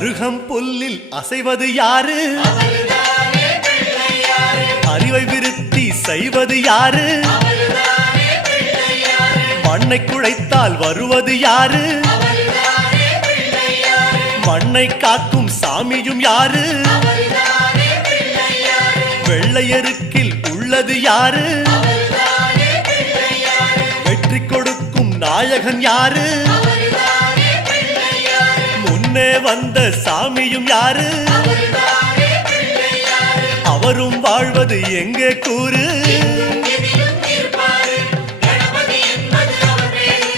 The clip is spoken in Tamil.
அருகம் புல்லில் அசைவது யாரு? அறிவை விருத்தி செய்வது யாரு? மண்ணை குழைத்தால் வருவது யாரு? மண்ணை காக்கும் சாமியும் யாரு? வெள்ளையருக்கில் உள்ளது யாரு? வெற்றி கொடுக்கும் நாயகன் யாரு? முன்னே வந்த சாமியும் யாரு? அவரும் வாழ்வது எங்கே கூறு?